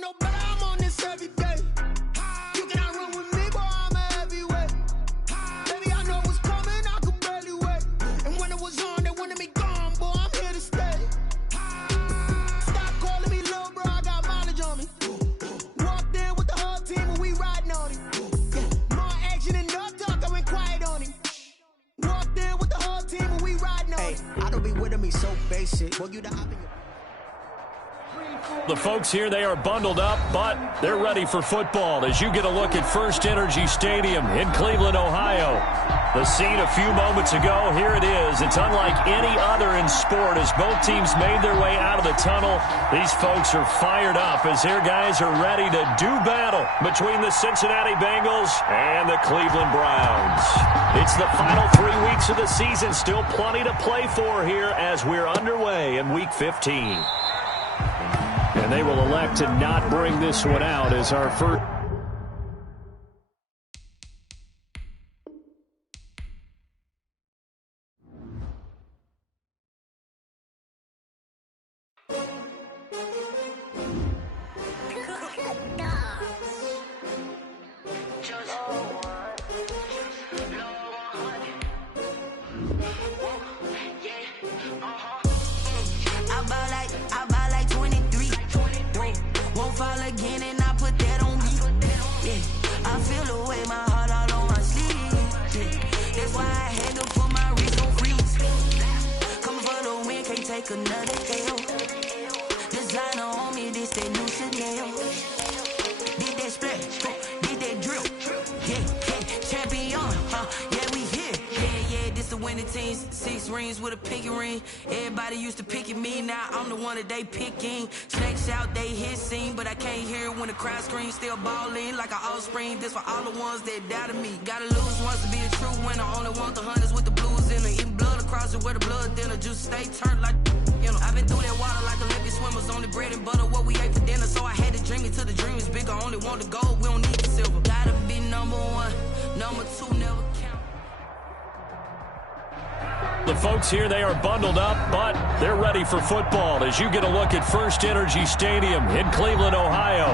No, but I'm on this every day. You cannot run with me, boy, I'm a heavyweight. Baby, I know what's coming, I could barely wait. And when it was on, they wanted me gone, boy, I'm here to stay. Stop calling me little bro, I got mileage on me. Walked in with the whole team and we riding on him. Yeah, more action and no talk, I went quiet on him. Walked in with the whole team and we riding on him. Hey, I don't be with me so basic. Boy, you the hop in your... The folks here, they are bundled up, but they're ready for football as you get a look at First Energy Stadium in Cleveland, Ohio. The scene a few moments ago, here it is. It's unlike any other in sport as both teams made their way out of the tunnel. These folks are fired up as their guys are ready to do battle between the Cincinnati Bengals and the Cleveland Browns. It's the final 3 weeks of the season, still plenty to play for here as we're underway in Week 15. And they will elect to not bring this one out as our first. They picking snakes out, they hissing, but I can't hear it when the crowd screams. Still balling like an offspring. This for all the ones that doubted me. Gotta lose once to be a true winner. Only want the hunters with the blues in it. Eating blood across it where the blood dinner. Juice stay turned like, you know. I've been through that water like Olympic swimmers. Only bread and butter what we ate for dinner. So I had to dream it till the dream is bigger. Only want the gold, we don't need the silver. Gotta be number one, number two never count. The folks here, they are bundled up, but they're ready for football as you get a look at First Energy Stadium in Cleveland, Ohio.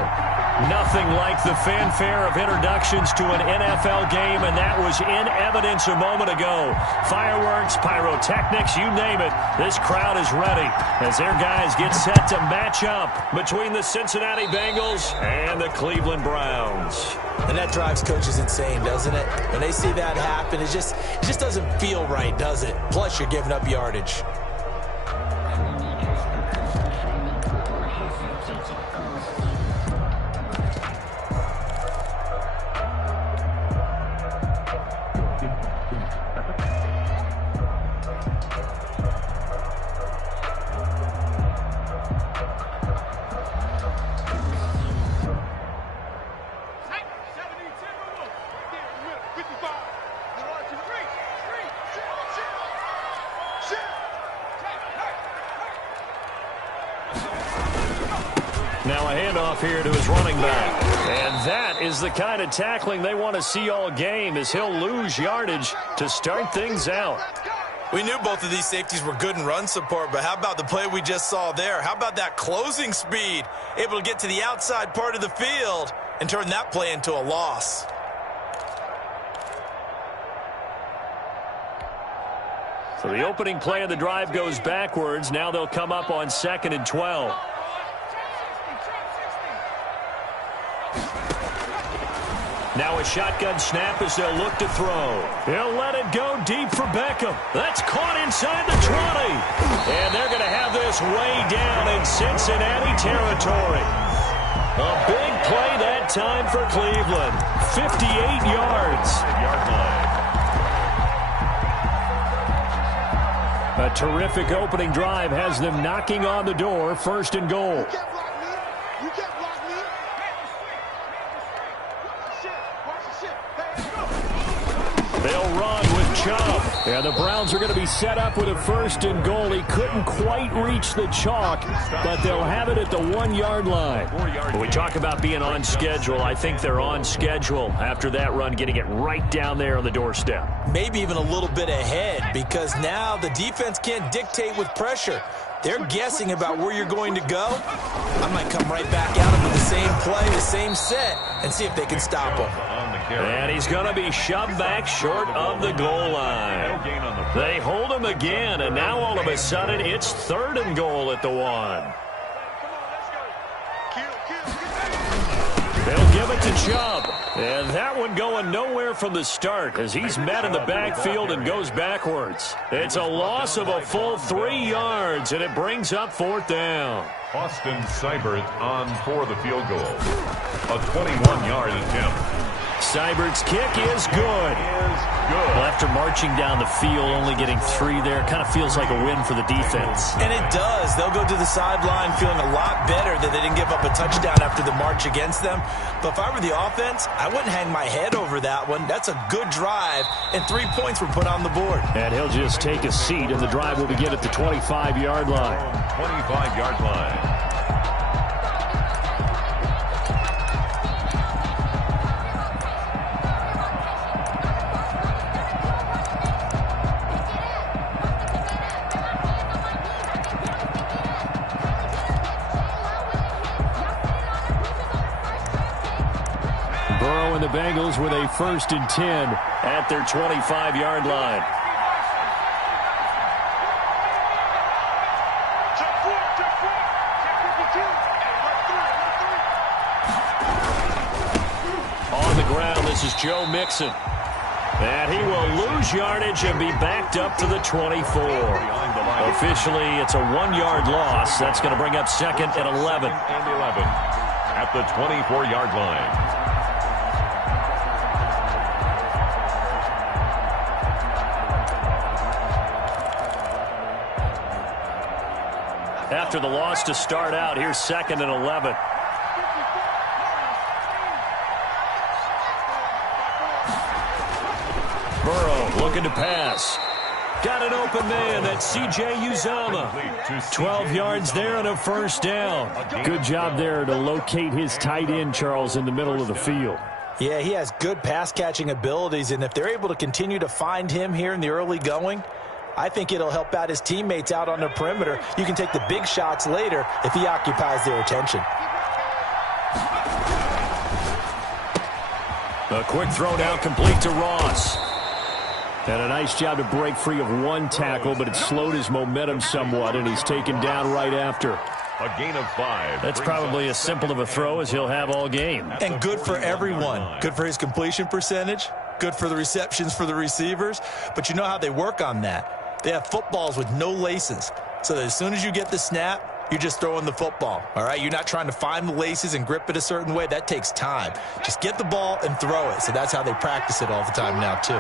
Nothing like the fanfare of introductions to an NFL game, and that was in evidence a moment ago. Fireworks, pyrotechnics, you name it. This crowd is ready as their guys get set to match up between the Cincinnati Bengals and the Cleveland Browns. And that drives coaches insane, doesn't it? When they see that happen, it just doesn't feel right, does it? Plus, you're giving up yardage. Now a handoff here to his running back. And that is the kind of tackling they want to see all game as he'll lose yardage to start things out. We knew both of these safeties were good in run support, but how about the play we just saw there? How about that closing speed? Able to get to the outside part of the field and turn that play into a loss. So the opening play of the drive goes backwards. Now they'll come up on 2nd and 12. Now a shotgun snap as they'll look to throw. He'll let it go deep for Beckham. That's caught inside the 20. And they're going to have this way down in Cincinnati territory. A big play that time for Cleveland. 58 yards. A terrific opening drive has them knocking on the door, 1st and goal. They'll run with Chubb. Yeah, the Browns are going to be set up with a 1st and goal. He couldn't quite reach the chalk, but they'll have it at the 1-yard line. When we talk about being on schedule, I think they're on schedule after that run, getting it right down there on the doorstep. Maybe even a little bit ahead, because now the defense can't dictate with pressure. They're guessing about where you're going to go. I might come right back at them with the same play, the same set, and see if they can stop him. And he's going to be shoved back short of the goal line. They hold him again, and now all of a sudden it's 3rd and goal at the 1. They'll give it to Chubb. And that one going nowhere from the start as he's met in the backfield and goes backwards. It's a loss of a full 3 yards, and it brings up 4th down. Austin Seibert on for the field goal. A 21-yard attempt. Seibert's kick is good. Well, after marching down the field, only getting 3 there, kind of feels like a win for the defense. And it does. They'll go to the sideline feeling a lot better that they didn't give up a touchdown after the march against them. But if I were the offense, I wouldn't hang my head over that one. That's a good drive, and 3 points were put on the board. And he'll just take a seat, and the drive will begin at the 25-yard line. 25-yard line. The Bengals with a 1st and 10 at their 25-yard line. On the ground, this is Joe Mixon. And he will lose yardage and be backed up to the 24. Officially, it's a 1-yard loss. That's going to bring up 2nd and 11. At the 24-yard line. After the loss to start out, here's 2nd and 11. Burrow looking to pass. Got an open man. That's C.J. Uzomah. 12 yards there and a 1st down. Good job there to locate his tight end, Charles, in the middle of the field. Yeah, he has good pass-catching abilities, and if they're able to continue to find him here in the early going, I think it'll help out his teammates out on the perimeter. You can take the big shots later if he occupies their attention. A quick throw down complete to Ross. And a nice job to break free of 1 tackle, but it slowed his momentum somewhat, and he's taken down right after. A gain of 5. That's probably as simple of a throw as he'll have all game. And good for everyone. Good for his completion percentage. Good for the receptions for the receivers. But you know how they work on that. They have footballs with no laces. So that as soon as you get the snap, you're just throwing the football. All right? You're not trying to find the laces and grip it a certain way. That takes time. Just get the ball and throw it. So that's how they practice it all the time now, too.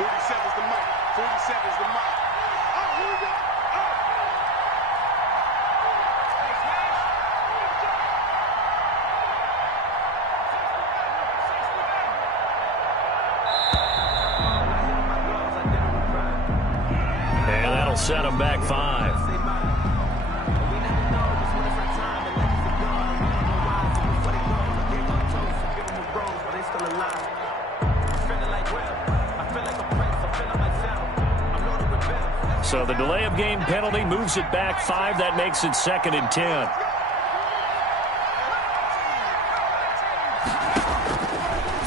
47's the mark. 47's the mark. Oh, here we go. And that'll set him back 5. So the delay of game penalty moves it back 5. That makes it 2nd and 10.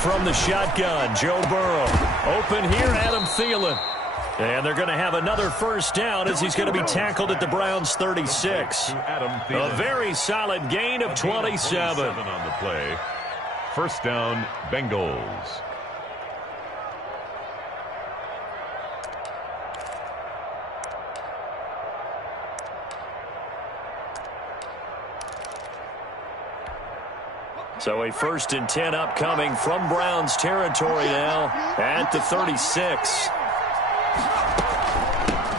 From the shotgun, Joe Burrow. Open here, Adam Thielen. And they're going to have another 1st down as he's going to be tackled at the Browns' 36. A very solid gain of 27. On the play. 1st down, Bengals. So a 1st and 10 upcoming from Browns territory now at the 36.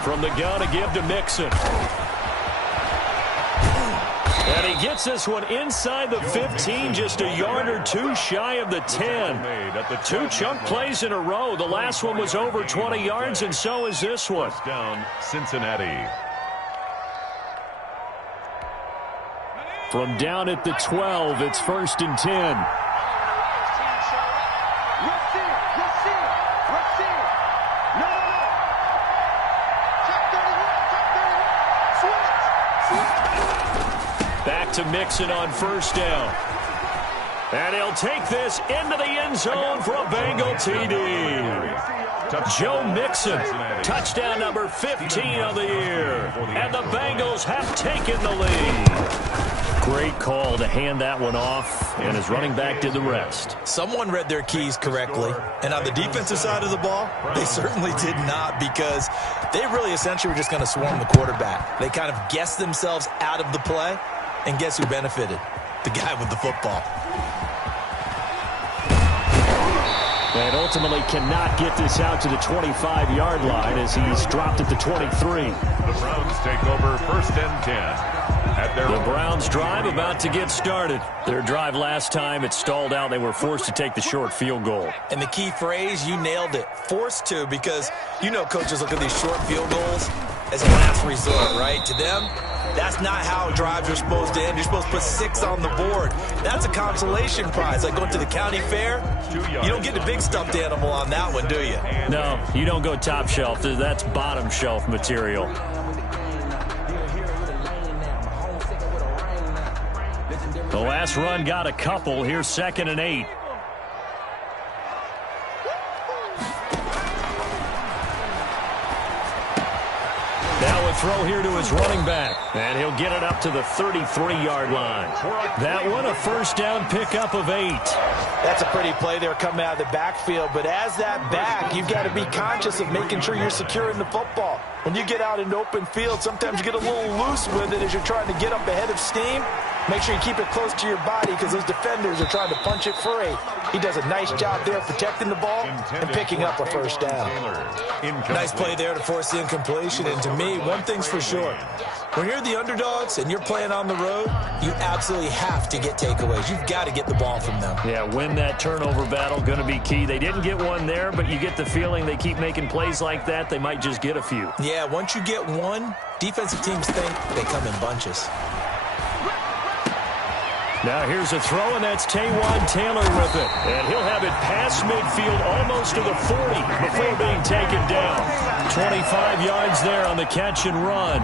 From the gun, a give to Mixon. And he gets this one inside the 15, just a yard or two shy of the 10. 2 chunk plays in a row. The last one was over 20 yards, and so is this one. Down Cincinnati. From down at the 12, it's 1st and 10. Back to Mixon on 1st down. And he'll take this into the end zone for a Bengal TD. Joe Mixon, touchdown number 15 of the year. And the Bengals have taken the lead. Great call to hand that one off, and his running back did the rest. Someone read their keys correctly, and on the defensive side of the ball, they certainly did not, because they really essentially were just going to swarm the quarterback. They kind of guessed themselves out of the play, and guess who benefited? The guy with the football. And ultimately cannot get this out to the 25-yard line as he's dropped at the 23. The Browns take over 1st and 10. The Browns drive about to get started. Their drive last time, it stalled out. They were forced to take the short field goal. And the key phrase, you nailed it, forced to, because you know coaches look at these short field goals as a last resort, right? To them, that's not how drives are supposed to end. You're supposed to put 6 on the board. That's a consolation prize, like going to the county fair. You don't get the big stuffed animal on that one, do you? No, you don't go top shelf. That's bottom shelf material. The last run got a couple. Here's 2nd and 8. Now a throw here to his running back, and he'll get it up to the 33-yard line. That one a 1st down pickup of 8. That's a pretty play there coming out of the backfield, but as that back, you've got to be conscious of making sure you're securing the football. When you get out in open field, sometimes you get a little loose with it as you're trying to get up ahead of steam. Make sure you keep it close to your body because those defenders are trying to punch it free. He does a nice job there protecting the ball and picking up a 1st down. Nice play there to force the incompletion. And to me, one thing's for sure. When you're the underdogs and you're playing on the road, you absolutely have to get takeaways. You've got to get the ball from them. Yeah, win that turnover battle, going to be key. They didn't get one there, but you get the feeling they keep making plays like that, they might just get a few. Yeah, once you get one, defensive teams think they come in bunches. Now here's a throw, and that's Taywan Taylor with it. And he'll have it past midfield almost to the 40 before being taken down. 25 yards there on the catch and run.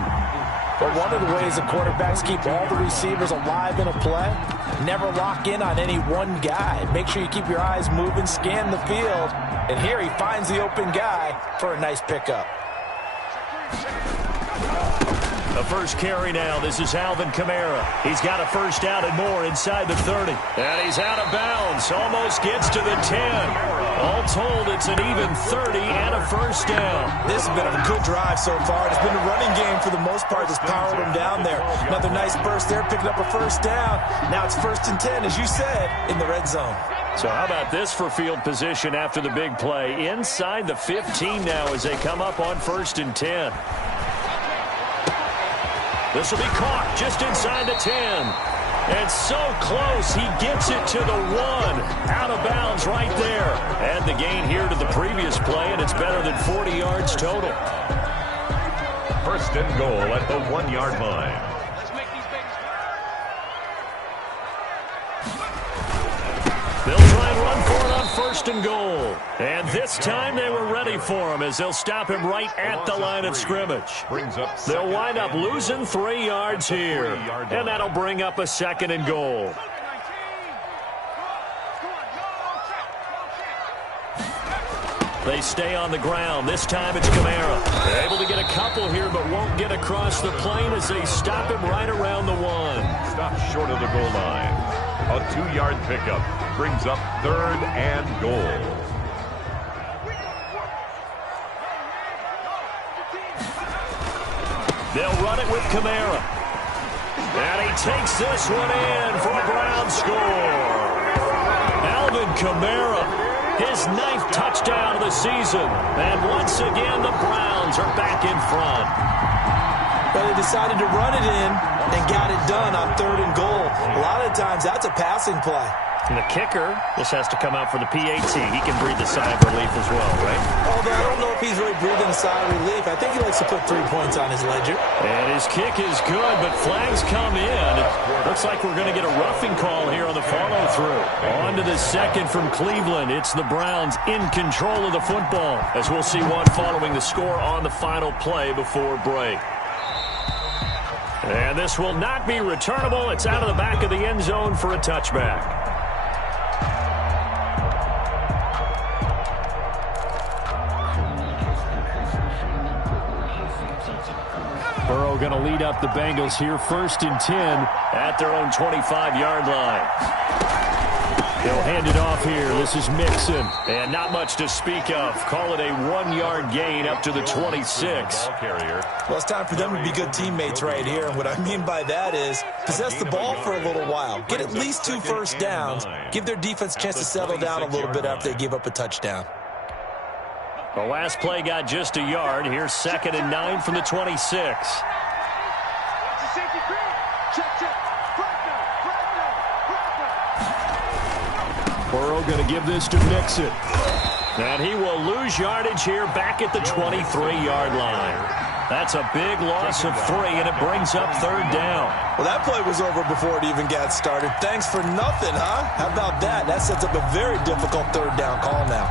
But one of the ways the quarterbacks keep all the receivers alive in a play, never lock in on any one guy. Make sure you keep your eyes moving, scan the field. And here he finds the open guy for a nice pickup. The first carry now. This is Alvin Kamara. He's got a 1st down and more inside the 30. And he's out of bounds. Almost gets to the 10. All told, it's an even 30 and a 1st down. This has been a good drive so far. It's been a running game for the most part that's powered him down there. Another nice burst there, picking up a 1st down. Now it's 1st and 10, as you said, in the red zone. So how about this for field position after the big play? Inside the 15 now as they come up on 1st and 10. This will be caught just inside the 10. And so close, he gets it to the 1. Out of bounds right there. Add the gain here to the previous play, and it's better than 40 yards total. 1st and goal at the 1-yard line. They'll try and run for it on 1st and goal. And this time they were ready for him as they'll stop him right at the line of scrimmage. They'll wind up losing 3 yards here. And that'll bring up a 2nd and goal. They stay on the ground. This time it's Kamara. They're able to get a couple here, but won't get across the plane as they stop him right around the 1. Stop short of the goal line. A 2-yard pickup brings up 3rd and goal. They'll run it with Kamara. And he takes this one in for a Brown score. Alvin Kamara, his 9th touchdown of the season. And once again, the Browns are back in front. But they decided to run it in and got it done on 3rd and goal. A lot of times, that's a passing play. And the kicker, this has to come out for the PAT. He can breathe a sigh of relief as well, right? Although I don't know if he's really breathing a sigh of relief. I think he likes to put 3 points on his ledger. And his kick is good, but flags come in. Looks like we're going to get a roughing call here on the follow-through. On to the second from Cleveland. It's the Browns in control of the football, as we'll see one following the score on the final play before break. And this will not be returnable. It's out of the back of the end zone for a touchback. Burrow going to lead up the Bengals here, 1st and 10 at their own 25-yard line. They'll hand it off here. This is Mixon. And not much to speak of. Call it a 1-yard gain up to the 26. Well, it's time for them to be good teammates right here. And what I mean by that is possess the ball for a little while. Get at least 2 first downs. Give their defense a chance to settle down a little bit after they give up a touchdown. The last play got just a yard. Here's 2nd and 9 from the 26. Burrow going to give this to Mixon. And he will lose yardage here back at the 23-yard line. That's a big loss of 3, and it brings up 3rd down. Well, that play was over before it even got started. Thanks for nothing, huh? How about that? That sets up a very difficult 3rd down call now.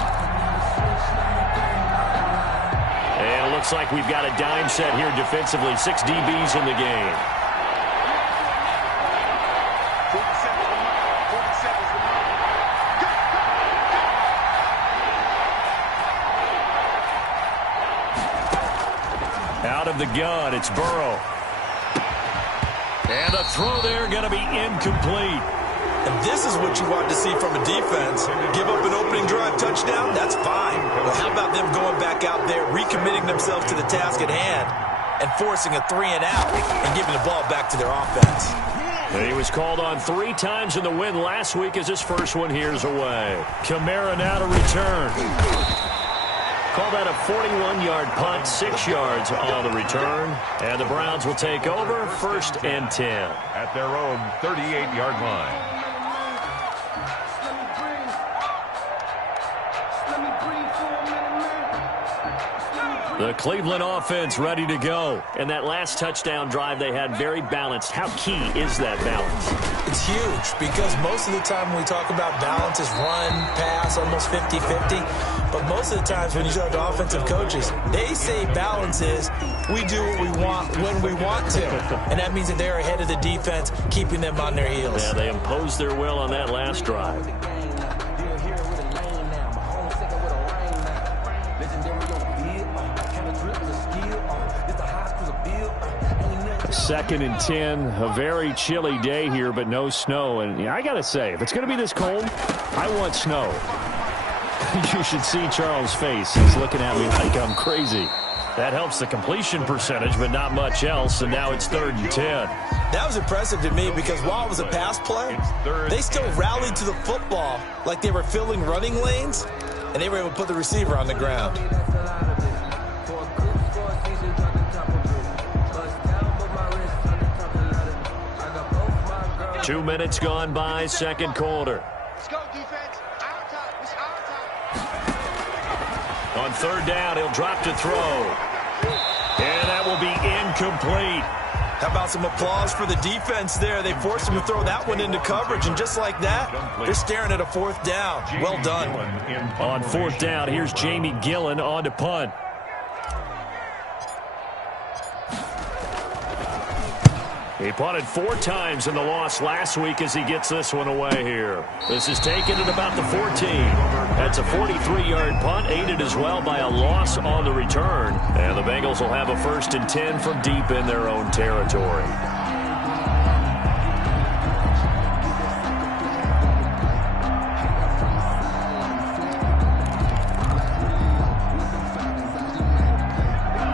And it looks like we've got a dime set here defensively. 6 DBs in the game. Out of the gun, it's Burrow. And the throw there going to be incomplete. And this is what you want to see from a defense. Give up an opening drive touchdown, that's fine. Well, how about them going back out there, recommitting themselves to the task at hand, and forcing a 3-and-out and giving the ball back to their offense. And he was called on 3 times in the win last week as his first one here's away. Kamara now to return. Call that a 41-yard punt, 6 yards on the return. And the Browns will take over, 1st and 10. At their own 38-yard line. The Cleveland offense ready to go. And that last touchdown drive they had very balanced. How key is that balance? It's huge because most of the time when we talk about balance is run, pass, almost 50-50. But most of the times when you talk to offensive coaches, they say balance is we do what we want when we want to. And that means that they're ahead of the defense, keeping them on their heels. Yeah, they imposed their will on that last drive. 2nd and 10, a very chilly day here, but no snow. And yeah, I got to say, if it's going to be this cold, I want snow. You should see Charles' face. He's looking at me like I'm crazy. That helps the completion percentage, but not much else, and now it's 3rd and 10. That was impressive to me because while it was a pass play, they still rallied to the football like they were filling running lanes, and they were able to put the receiver on the ground. 2 minutes gone by, 2nd quarter. Let's go, defense. Our time. It's our time. On 3rd down, he'll drop to throw. And that will be incomplete. How about some applause for the defense there? They forced him to throw that one into coverage, and just like that, they're staring at a 4th down. Well done. On 4th down, here's Jamie Gillen on to punt. He punted 4 times in the loss last week as he gets this one away here. This is taken at about the 14. That's a 43-yard punt, aided as well by a loss on the return. And the Bengals will have a 1st and 10 from deep in their own territory.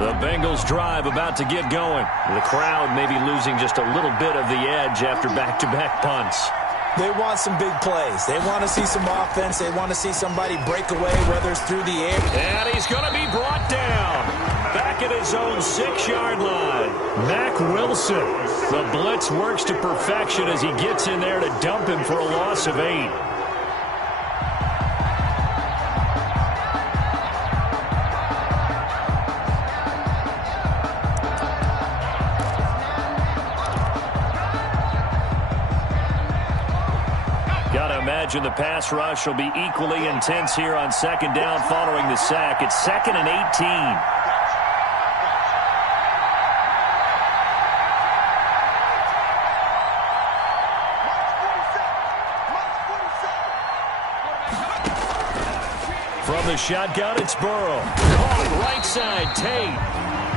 The Bengals drive about to get going. The crowd may be losing just a little bit of the edge after back-to-back punts. They want some big plays. They want to see some offense. They want to see somebody break away, whether it's through the air. And he's going to be brought down back at his own 6-yard line. Mack Wilson. The blitz works to perfection as he gets in there to dump him for a loss of 8. Gotta imagine the pass rush will be equally intense here on second down following the sack. It's 2nd and 18. From the shotgun, it's Burrow. Caught right side, Tate.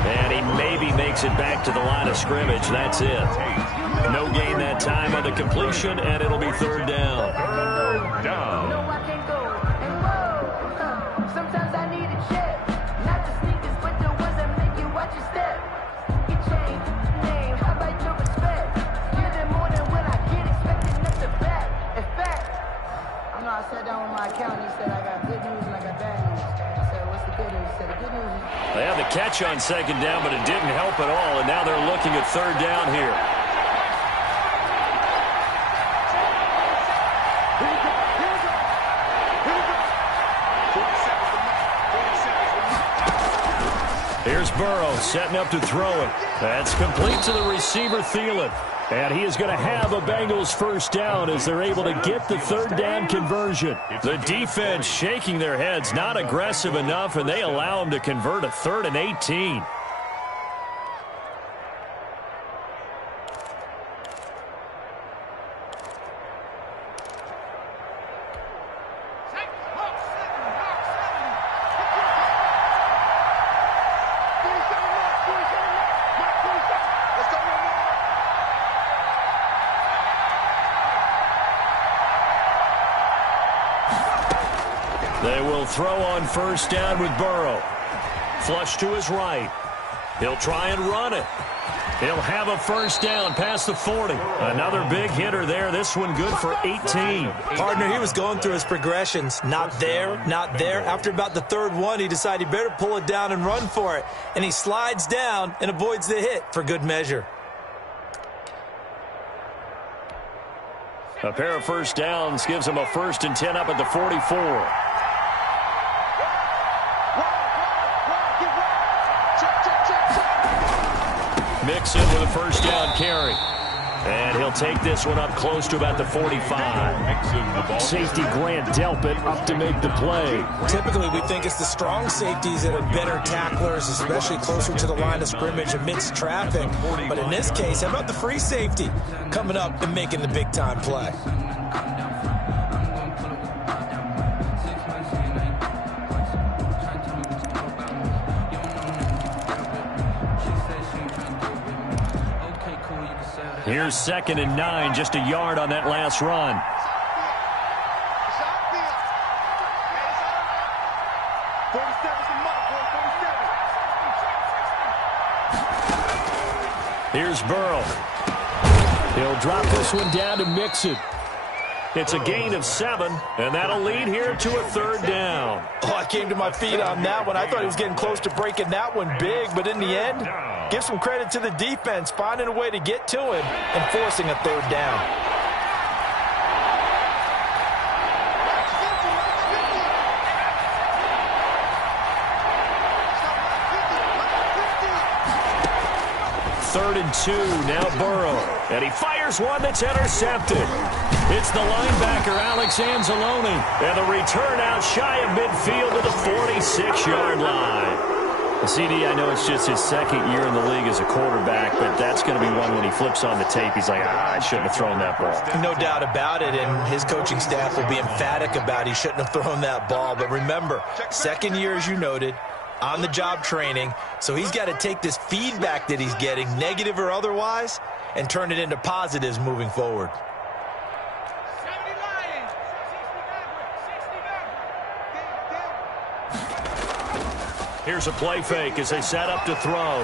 And he maybe makes it back to the line of scrimmage. That's it. No gain that time on the completion, and it'll be 3rd down. 3rd down. Sometimes I need a check. Not the sneakers, but the ones that make you watch your step. You change name, how about your respect? You're the more than what I get, expecting nothing back. In fact, I sat down with my accountant. He said I got good news and I got bad news. I said, what's the good news? He said, the good news is... They had the catch on 2nd down, but it didn't help at all, and now they're looking at 3rd down here. Here's Burrow setting up to throw it. That's complete to the receiver, Thielen. And he is going to have a Bengals 1st down as they're able to get the 3rd down conversion. The defense shaking their heads, not aggressive enough, and they allow him to convert a 3rd and 18. They will throw on 1st down with Burrow. Flush to his right. He'll try and run it. He'll have a 1st down past the 40. Another big hitter there. This one good for 18. Partner, he was going through his progressions. Not there, not there. After about the 3rd one, he decided he better pull it down and run for it. And he slides down and avoids the hit for good measure. A pair of 1st downs gives him a 1st and 10 up at the 44. Mixon with a 1st down carry. And he'll take this one up close to about the 45. Safety Grant Delpit up to make the play. Typically, we think it's the strong safeties that are better tacklers, especially closer to the line of scrimmage amidst traffic. But in this case, how about the free safety coming up and making the big-time play? Here's 2nd and 9, just a yard on that last run. Here's Burrow. He'll drop this one down to Mixon. It's a gain of 7, and that'll lead here to a 3rd down. Oh, I came to my feet on that one. I thought he was getting close to breaking that one big, but in the end, give some credit to the defense, finding a way to get to him and forcing a 3rd down. Third and 2, now Burrow. And he fires one that's intercepted. It's the linebacker, Alex Anzalone. And the return out shy of midfield to the 46-yard line. CD, I know it's just his 2nd year in the league as a quarterback, but that's going to be one when he flips on the tape. He's like, I shouldn't have thrown that ball. No doubt about it, and his coaching staff will be emphatic about he shouldn't have thrown that ball. But remember, 2nd year, as you noted, on-the-job training, so he's got to take this feedback that he's getting, negative or otherwise, and turn it into positives moving forward. Here's a play fake as they set up to throw.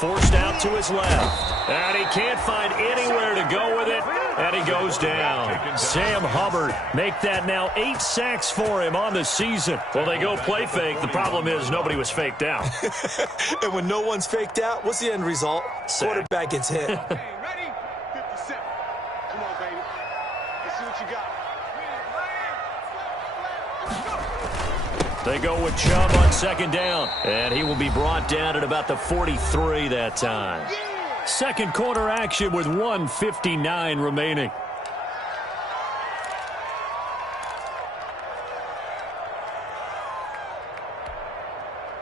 Forced out to his left. And he can't find anywhere to go with it. And he goes down. Sam Hubbard make that now 8 sacks for him on the season. Well, they go play fake. The problem is nobody was faked out. And when no one's faked out, what's the end result? Sack. Quarterback gets hit. Hey, ready? 57. Come on, baby. Let's see what you got. They go with Chubb on second down. And he will be brought down at about the 43 that time. Second quarter action with 1:59 remaining.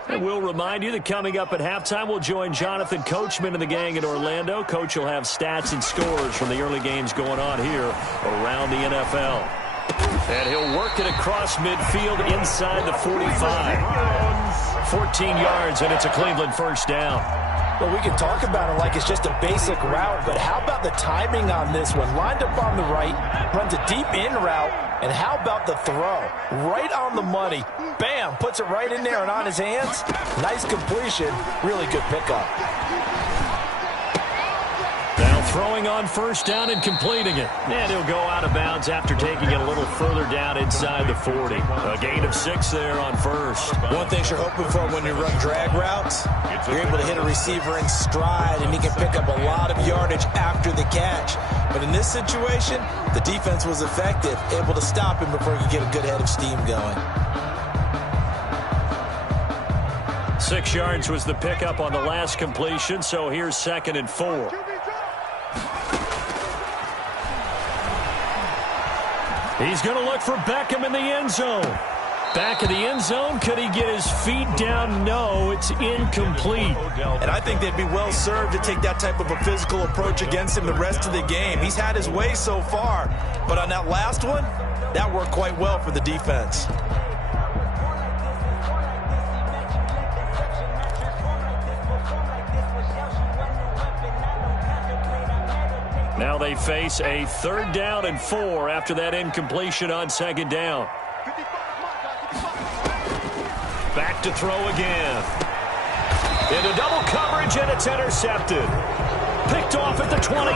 And we'll remind you that coming up at halftime, we'll join Jonathan Coachman and the gang in Orlando. Coach will have stats and scores from the early games going on here around the NFL. And he'll work it across midfield inside the 45. 14 yards, and it's a Cleveland first down. Well, we can talk about it like it's just a basic route, but how about the timing on this one? Lined up on the right, runs a deep in route, and how about the throw? Right on the money. Bam, puts it right in there and on his hands. Nice completion. Really good pickup. Now throwing on first down and completing it. And he'll go out of bounds after taking it a little further down inside the 40. A gain of 6 there on first. One thing you're hoping for when you run drag routes, you're able to hit a receiver in stride, and he can pick up a lot of yardage after the catch. But in this situation, the defense was effective, able to stop him before he could get a good head of steam going. 6 yards was the pickup on the last completion, so here's 2nd and 4. He's going to look for Beckham in the end zone. Back of the end zone. Could he get his feet down? No, it's incomplete. And I think they'd be well served to take that type of a physical approach against him the rest of the game. He's had his way so far, but on that last one, that worked quite well for the defense. Now they face a 3rd down and 4 after that incompletion on 2nd down. Back to throw again. Into double coverage, and it's intercepted. Picked off at the 28.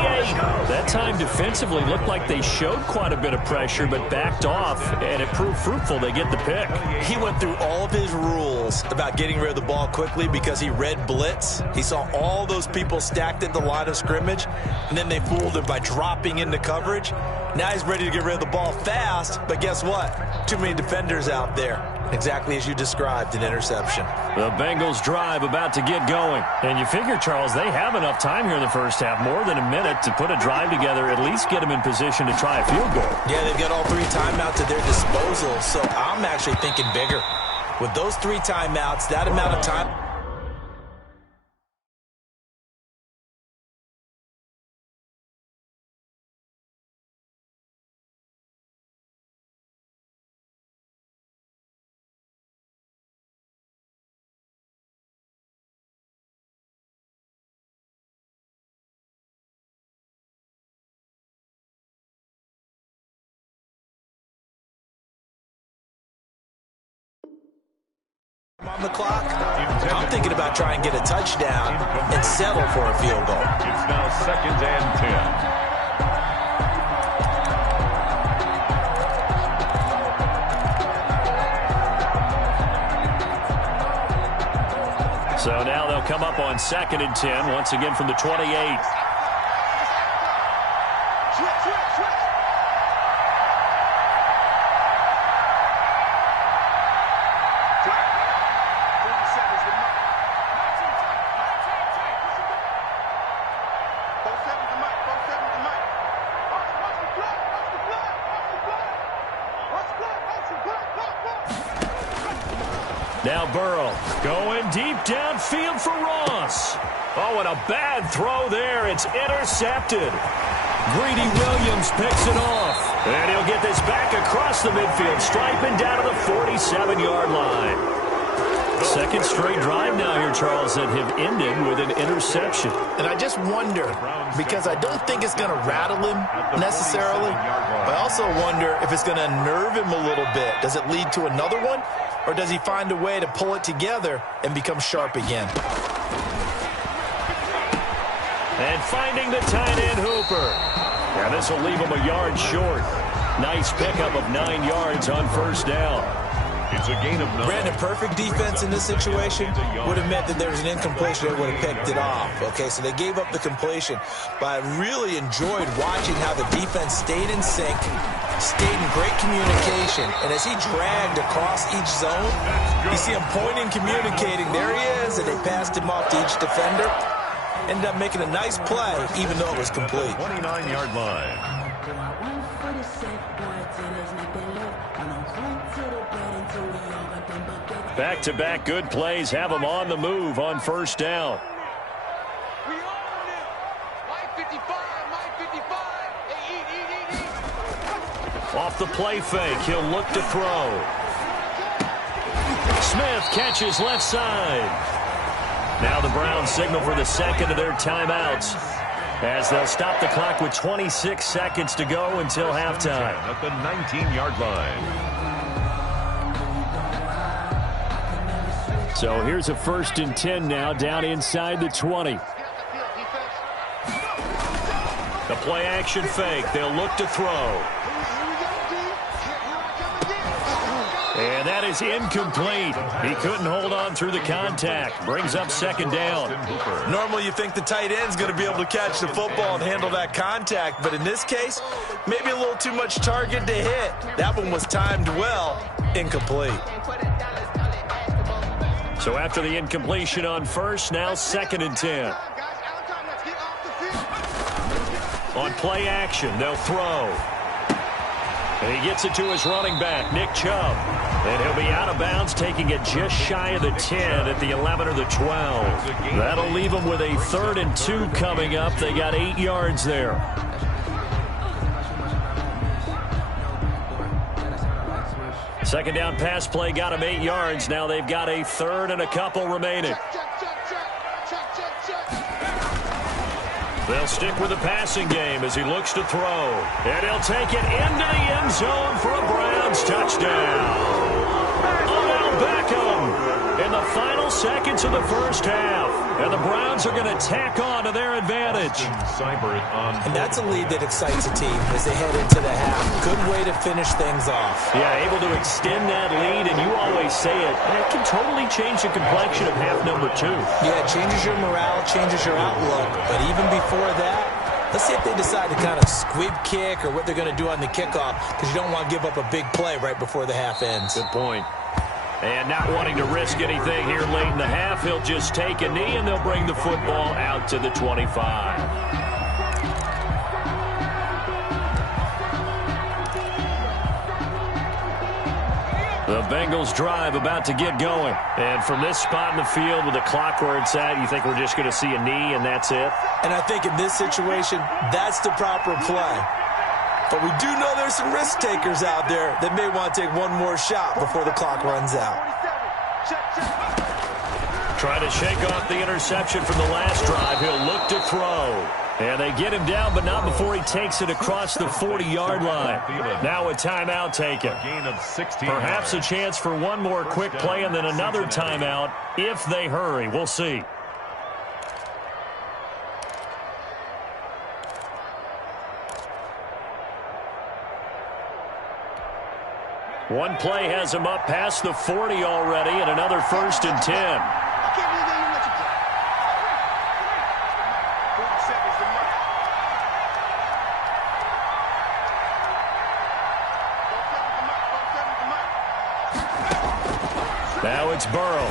That time defensively looked like they showed quite a bit of pressure, but backed off, and it proved fruitful. They get the pick. He went through all of his rules about getting rid of the ball quickly because he read blitz. He saw all those people stacked at the line of scrimmage, and then they fooled him by dropping into coverage. Now he's ready to get rid of the ball fast, but guess what? Too many defenders out there. Exactly as you described, an interception. The Bengals drive about to get going. And you figure, Charles, they have enough time here in the first half, more than a minute, to put a drive together, at least get them in position to try a field goal. Yeah, they've got all 3 timeouts at their disposal, so I'm actually thinking bigger. With those 3 timeouts, that amount of time... on the clock, I'm thinking about trying to get a touchdown and settle for a field goal. It's now 2nd and 10. So now they'll come up on 2nd and 10, once again from the 28. Now Burrow going deep downfield for Ross. Oh, and a bad throw there. It's intercepted. Greedy Williams picks it off. And he'll get this back across the midfield, striping down to the 47-yard line. Second straight drive now here, Charles, that have ended with an interception. And I just wonder, because I don't think it's going to rattle him necessarily, but I also wonder if it's going to nerve him a little bit. Does it lead to another one, or does he find a way to pull it together and become sharp again? And finding the tight end Hooper. And this will leave him a yard short. Nice pickup of 9 yards on first down. It's a gain of 9. Brandon, perfect defense in this situation would have meant that there was an incompletion. They would have picked it off. Okay, so they gave up the completion. But I really enjoyed watching how the defense stayed in sync, stayed in great communication. And as he dragged across each zone, you see him pointing, communicating. There he is, and they passed him off to each defender. Ended up making a nice play, even though it was complete. 29-yard line. Back-to-back good plays have them on the move on first down. We own it. Mike 55, Mike 55. Hey, eat. Off the play fake, he'll look to throw. Smith catches left side. Now the Browns signal for the second of their timeouts as they'll stop the clock with 26 seconds to go until halftime. At the 19-yard line. So here's a 1st and 10 now down inside the 20. The play action fake. They'll look to throw. And that is incomplete. He couldn't hold on through the contact. Brings up second down. Normally you think the tight end's going to be able to catch the football and handle that contact. But in this case, maybe a little too much target to hit. That one was timed well. Incomplete. So after the incompletion on first, now 2nd and 10. On play action, they'll throw. And he gets it to his running back, Nick Chubb. And he'll be out of bounds, taking it just shy of the 10 at the 11 or the 12. That'll leave them with a 3rd and 2 coming up. They got 8 yards there. Second down pass play got him 8 yards. Now they've got a 3rd and a couple remaining. They'll stick with the passing game as he looks to throw. And he'll take it into the end zone for a Browns touchdown. Odell Beckham in the final seconds of the first half. And the Browns are going to tack on to their advantage. And that's a lead that excites a team as they head into the half. Good way to finish things off. Yeah, able to extend that lead, and you always say it can totally change the complexion of half number 2. Yeah, it changes your morale, changes your outlook. But even before that, let's see if they decide to kind of squib kick or what they're going to do on the kickoff, because you don't want to give up a big play right before the half ends. Good point. And not wanting to risk anything here late in the half, he'll just take a knee, and they'll bring the football out to the 25. The Bengals drive about to get going. And from this spot in the field with the clock where it's at, you think we're just going to see a knee and that's it? And I think in this situation, that's the proper play. But we do know there's some risk takers out there that may want to take one more shot before the clock runs out. Try to shake off the interception from the last drive. He'll look to throw. And they get him down, but not before he takes it across the 40-yard line. Now a timeout taken. Perhaps a chance for one more quick play and then another timeout if they hurry. We'll see. One play has him up past the 40 already, and another 1st and 10. Now it's Burrow.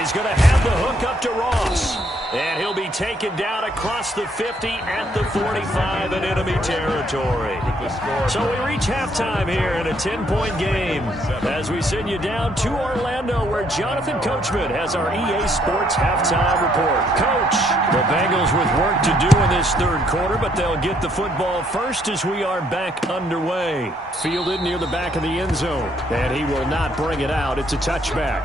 He's going to have the hook up to Ross. And he'll be taken down across the 50 at the 45 in enemy territory. So we reach halftime here in a 10-point game as we send you down to Orlando where Jonathan Coachman has our EA Sports halftime report. Coach, the Bengals with work to do in this 3rd quarter, but they'll get the football first as we are back underway. Fielded near the back of the end zone, and he will not bring it out. It's a touchback.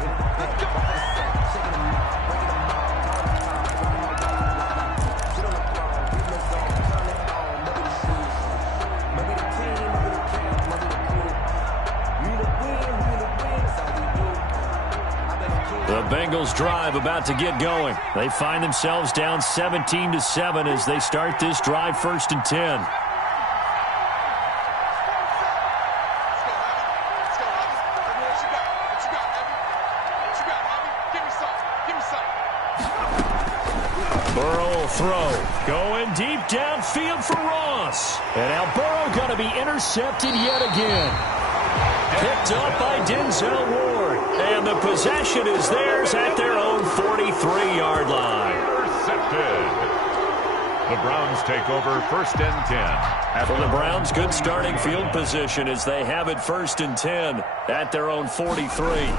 Bengals drive about to get going. They find themselves down 17-7 as they start this drive, 1st and 10. Throw. Going deep downfield for Ross. And now Burrow going to be intercepted yet again. Picked up by Denzel Ward. And the possession is theirs at their own 43-yard line. Intercepted. The Browns take over 1st and 10. For the Browns, good starting field position as they have it 1st and 10 at their own 43.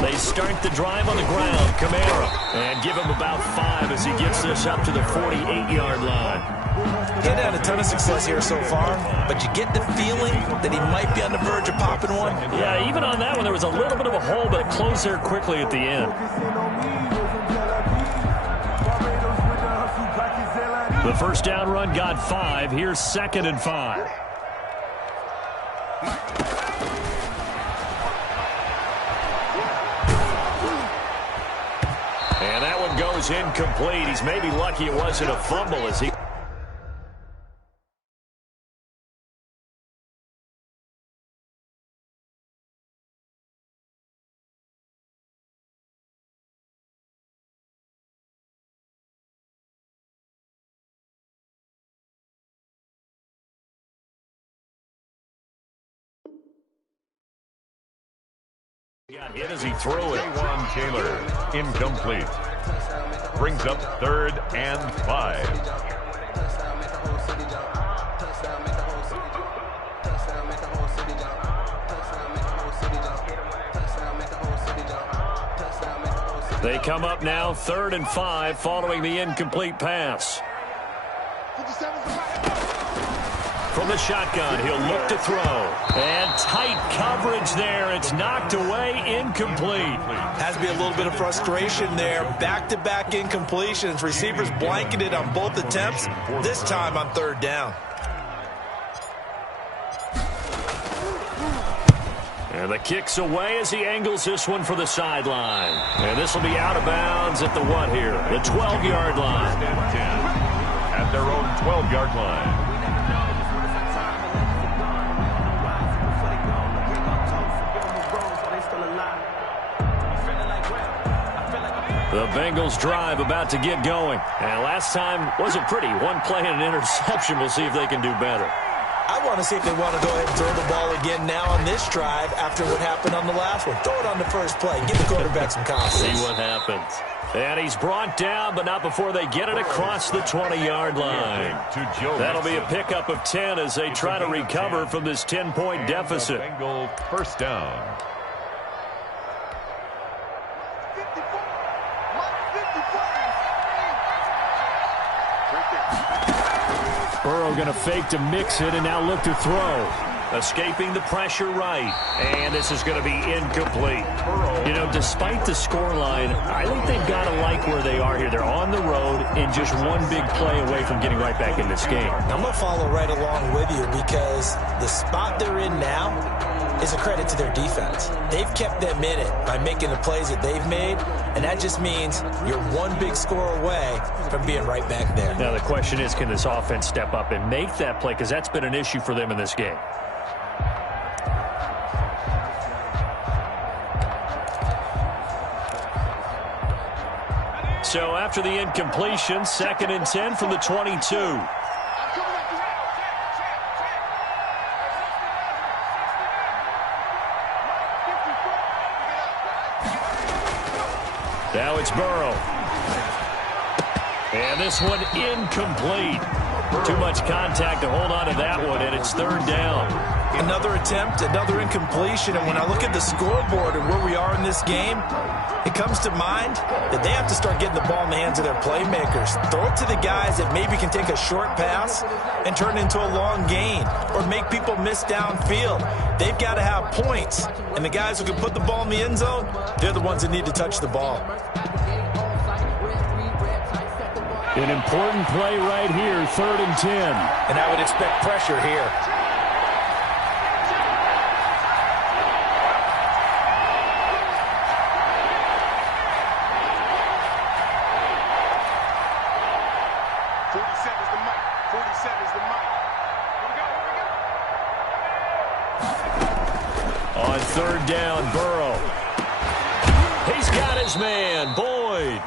They start the drive on the ground, Kamara, and give him about 5 as he gets this up to the 48-yard line. He had a ton of success here so far, but you get the feeling that he might be on the verge of popping one. Yeah, even on that one, there was a little bit of a hole, but it closed there quickly at the end. The first down run got 5. Here's 2nd and 5. And that one goes incomplete. He's maybe lucky it wasn't a fumble as he... Got hit as he threw it. Jaywan Taylor, incomplete. Brings up 3rd and 5. They come up now 3rd and 5 following the incomplete pass. From the shotgun, he'll look to throw. And tight coverage there. It's knocked away, incomplete. Has to be a little bit of frustration there. Back-to-back incompletions. Receivers blanketed on both attempts, this time on 3rd down. And the kick's away as he angles this one for the sideline. And this will be out of bounds at the what here? The 12-yard line. At their own 12-yard line. The Bengals drive about to get going. And last time wasn't pretty. One play and an interception. We'll see if they can do better. I want to see if they want to go ahead and throw the ball again now on this drive after what happened on the last one. Throw it on the first play. Give the quarterback some confidence. See what happens. And he's brought down, but not before they get it across the 20-yard line. That'll be a pickup of 10 as they try to recover from this 10-point deficit. Bengal 1st down. Burrow going to fake to mix it and now look to throw. Escaping the pressure right. And this is going to be incomplete. You know, despite the scoreline, I think they've got to like where they are here. They're on the road and just one big play away from getting right back in this game. I'm going to follow right along with you because the spot they're in now is a credit to their defense. They've kept them in it by making the plays that they've made, and that just means you're one big score away from being right back there. Now the question is, can this offense step up and make that play? Because that's been an issue for them in this game. So after the incompletion, 2nd and 10 from the 22. Now it's Burrow. And this one incomplete. Too much contact to hold on to that one, and it's 3rd down. Another attempt, another incompletion, and when I look at the scoreboard and where we are in this game, it comes to mind that they have to start getting the ball in the hands of their playmakers. Throw it to the guys that maybe can take a short pass and turn it into a long gain or make people miss downfield. They've got to have points, and the guys who can put the ball in the end zone, they're the ones that need to touch the ball. An important play right here, 3rd and 10. And I would expect pressure here. third down. Burrow. He's got his man, Boyd.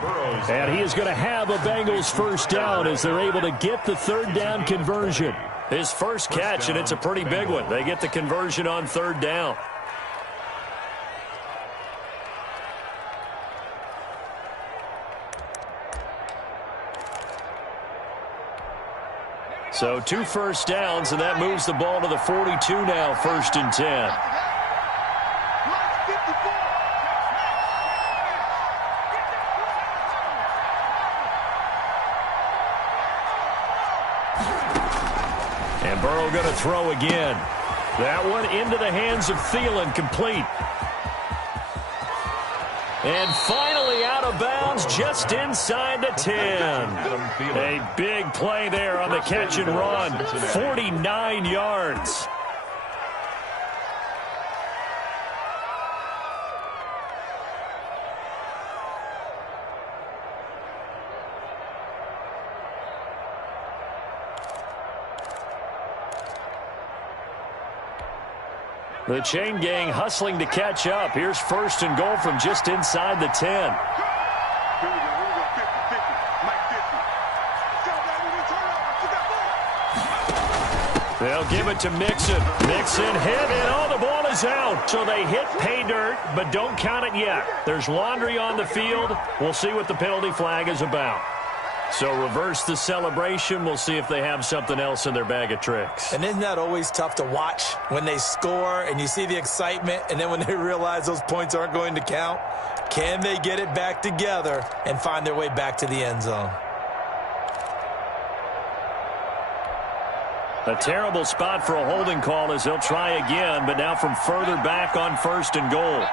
And he is going to have a Bengals first down as they're able to get the third down conversion. His first catch, and it's a pretty big one. They get the conversion on third down. So 2 first downs, and that moves the ball to the 42 now, 1st and 10. And Burrow going to throw again. That one into the hands of Thielen, complete. And finally out of bounds just inside the 10. A big play there on the catch and run. 49 yards. The chain gang hustling to catch up. Here's 1st and goal from just inside the 10. Here we go. 50-50. Mike 50. They'll give it to Mixon. Mixon hit, and the ball is out. So they hit pay dirt, but don't count it yet. There's laundry on the field. We'll see what the penalty flag is about. So reverse the celebration. We'll see if they have something else in their bag of tricks. And isn't that always tough to watch when they score and you see the excitement, and then when they realize those points aren't going to count? Can they get it back together and find their way back to the end zone? A terrible spot for a holding call as they'll try again, but now from further back on 1st and goal.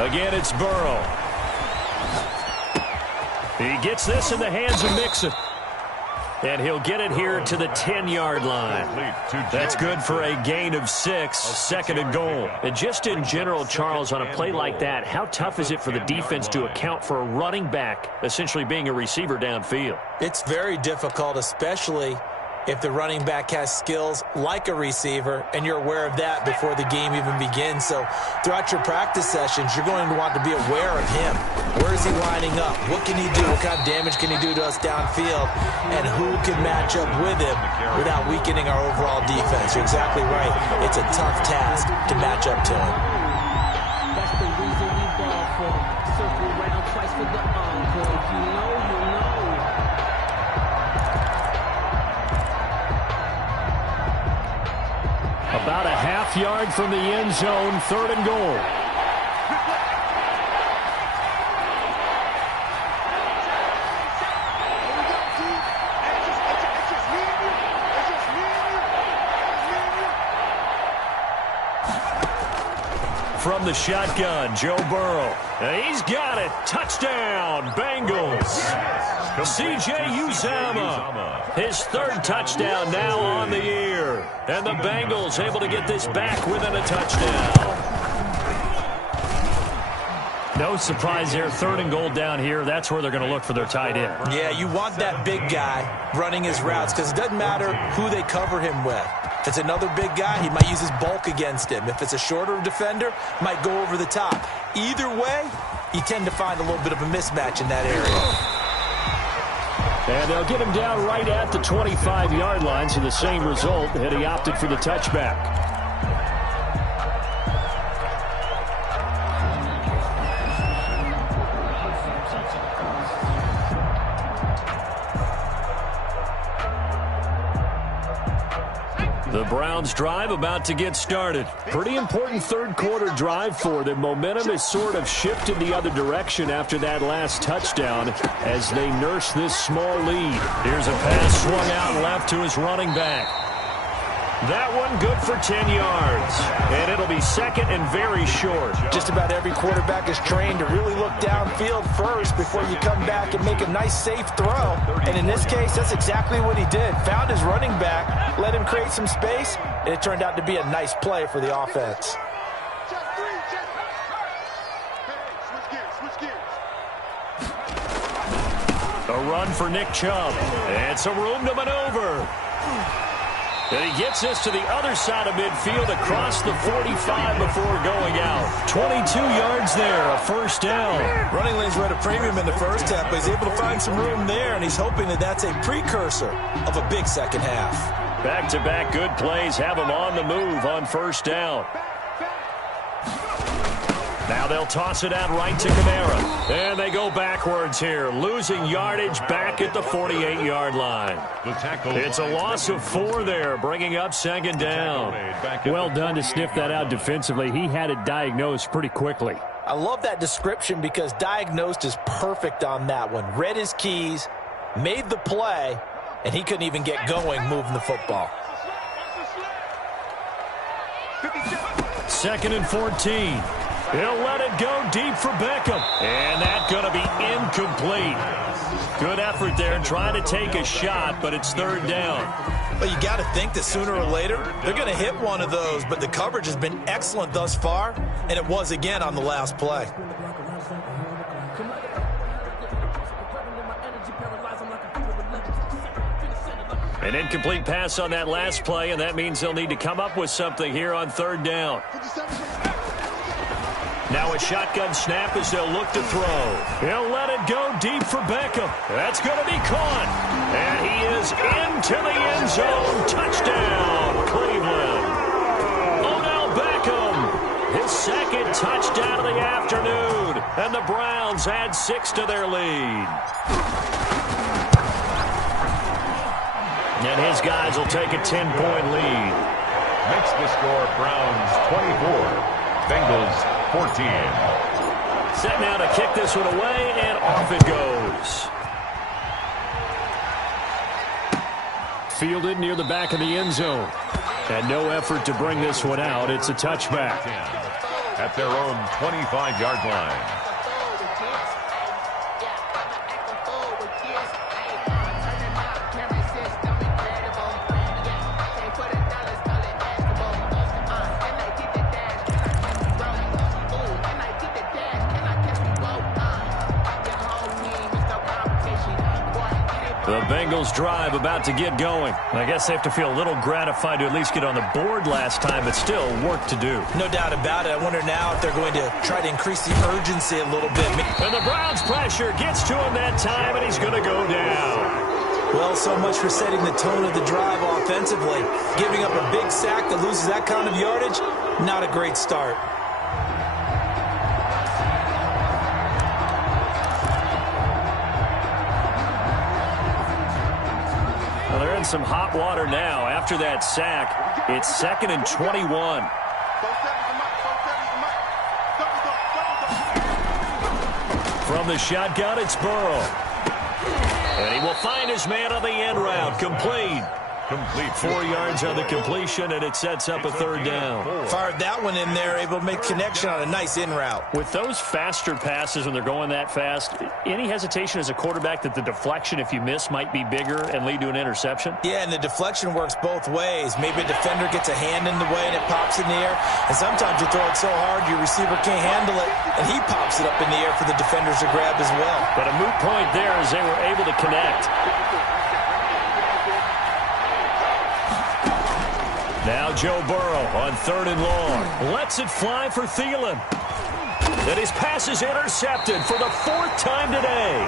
Again, it's Burrow. He gets this in the hands of Mixon. And he'll get it here to the 10-yard line. That's good for a gain of 6, 2nd and goal. And just in general, Charles, on a play like that, how tough is it for the defense to account for a running back essentially being a receiver downfield? It's very difficult, especially if the running back has skills like a receiver, and you're aware of that before the game even begins. So throughout your practice sessions, you're going to want to be aware of him. Where is he lining up? What can he do? What kind of damage can he do to us downfield? And who can match up with him without weakening our overall defense? You're exactly right. It's a tough task to match up to him. That's the reason we ball for him. Circle around twice for the encore. You know. About a half yard from the end zone, 3rd and goal. From the shotgun, Joe Burrow. And he's got it. Touchdown, Bengals. C.J. Uzomah, his 3rd touchdown now on the year. And the Bengals able to get this back within a touchdown. No surprise there, 3rd and goal down here. That's where they're going to look for their tight end. Yeah, you want that big guy running his routes because it doesn't matter who they cover him with. If it's another big guy, he might use his bulk against him. If it's a shorter defender, might go over the top. Either way, you tend to find a little bit of a mismatch in that area. And they'll get him down right at the 25-yard line, so the same result, and he opted for the touchback. The Browns drive about to get started. Pretty important 3rd quarter drive for them. Momentum has sort of shifted the other direction after that last touchdown as they nurse this small lead. Here's a pass swung out left to his running back. That one good for 10 yards. And it'll be 2nd and very short. Just about every quarterback is trained to really look downfield first before you come back and make a nice, safe throw. And in this case, that's exactly what he did. Found his running back, let him create some space, and it turned out to be a nice play for the offense. run for Nick Chubb. And some room to maneuver. And he gets us to the other side of midfield across the 45 before going out. 22 yards there, a first down. Running lanes were at a premium in the first half, but he's able to find some room there, and he's hoping that that's a precursor of a big second half. Back-to-back good plays have him on the move on first down. Now they'll toss it out right to Kamara. And they go backwards here, losing yardage back at the 48-yard line. It's a loss of 4 there, bringing up second down. Well done to sniff that out defensively. He had it diagnosed pretty quickly. I love that description because diagnosed is perfect on that one. Read his keys, made the play, and he couldn't even get going moving the football. 2nd and 14. He'll let it go deep for Beckham. And that's going to be incomplete. Good effort there trying to take a shot, but it's third down. Well, you got to think that sooner or later they're going to hit one of those, but the coverage has been excellent thus far, and it was again on the last play. An incomplete pass on that last play, and that means they'll need to come up with something here on third down. Now a shotgun snap as they'll look to throw. He'll let it go deep for Beckham. That's going to be caught. And he is into the end zone. Touchdown, Cleveland. Odell Beckham, his second touchdown of the afternoon. And the Browns add 6 to their lead. And his guys will take a 10-point lead. Makes the score Browns 24. Bengals 14. Set now to kick this one away, and off it goes. Fielded near the back of the end zone. And no effort to bring this one out. It's a touchback. At their own 25-yard line. The Bengals drive about to get going. I guess they have to feel a little gratified to at least get on the board last time, but still work to do. No doubt about it. I wonder now if they're going to try to increase the urgency a little bit. And the Browns pressure gets to him that time, and he's going to go down. Well, so much for setting the tone of the drive offensively. Giving up a big sack that loses that kind of yardage, not a great start. Some hot water now after that sack. It's 2nd and 21. From the shotgun, it's Burrow. And he will find his man on the end route. Complete. 4 yards on the completion, and it sets up a third down. Fired that one in there, able to make connection on a nice in route. With those faster passes when they're going that fast, any hesitation as a quarterback that the deflection, if you miss, might be bigger and lead to an interception? Yeah, and the deflection works both ways. Maybe a defender gets a hand in the way and it pops in the air. And sometimes you throw it so hard your receiver can't handle it, and he pops it up in the air for the defenders to grab as well. But a moot point there as they were able to connect. Now Joe Burrow on 3rd and long. Lets it fly for Thielen. And his pass is intercepted for the 4th time today.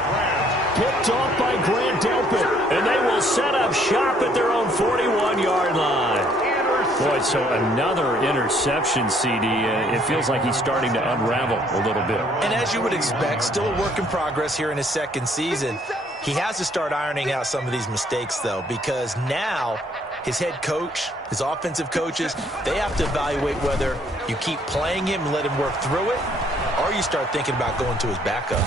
Picked off by Grant Delpit. And they will set up shop at their own 41-yard line. Boy, so another interception, CD. It feels like he's starting to unravel a little bit. And as you would expect, still a work in progress here in his 2nd season. He has to start ironing out some of these mistakes, though, because now his head coach, his offensive coaches, they have to evaluate whether you keep playing him and let him work through it, or you start thinking about going to his backup.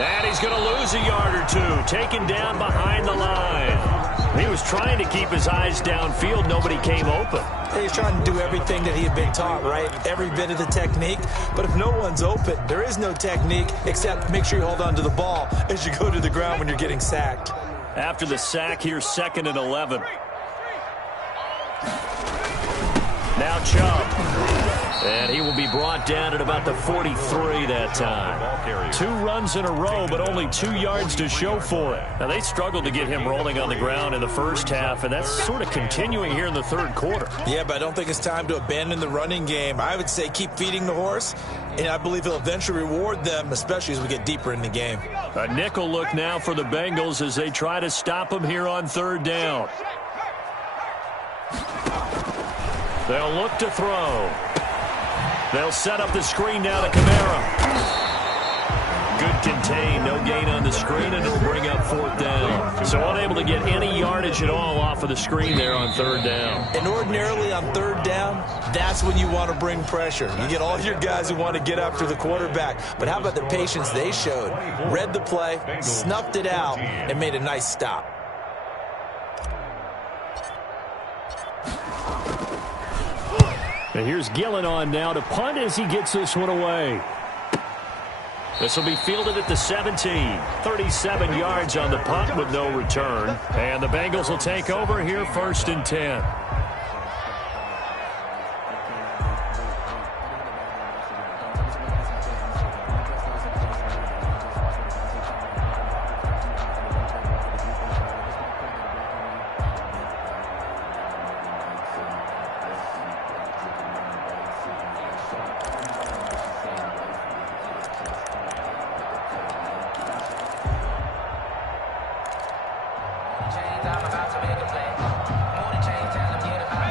And he's going to lose a yard or two, taken down behind the line. He was trying to keep his eyes downfield. Nobody came open. He's trying to do everything that he had been taught, right? Every bit of the technique. But if no one's open, there is no technique except make sure you hold on to the ball as you go to the ground when you're getting sacked. After the sack, here's 2nd and 11. Now Chubb. And he will be brought down at about the 43 that time. 2 runs in a row, but only 2 yards to show for it. Now, they struggled to get him rolling on the ground in the first half, and that's sort of continuing here in the third quarter. Yeah, but I don't think it's time to abandon the running game. I would say keep feeding the horse, and I believe he'll eventually reward them, especially as we get deeper in the game. A nickel look now for the Bengals as they try to stop him here on third down. They'll look to throw. They'll set up the screen now to Kamara. Good contain, no gain on the screen, and it'll bring up fourth down. So unable to get any yardage at all off of the screen there on third down. And ordinarily on third down, that's when you want to bring pressure. You get all your guys who want to get after the quarterback. But how about the patience they showed? Read the play, snuffed it out, and made a nice stop. And here's Gillen on now to punt as he gets this one away. This will be fielded at the 17. 37 yards on the punt with no return. And the Bengals will take over here, 1st and 10.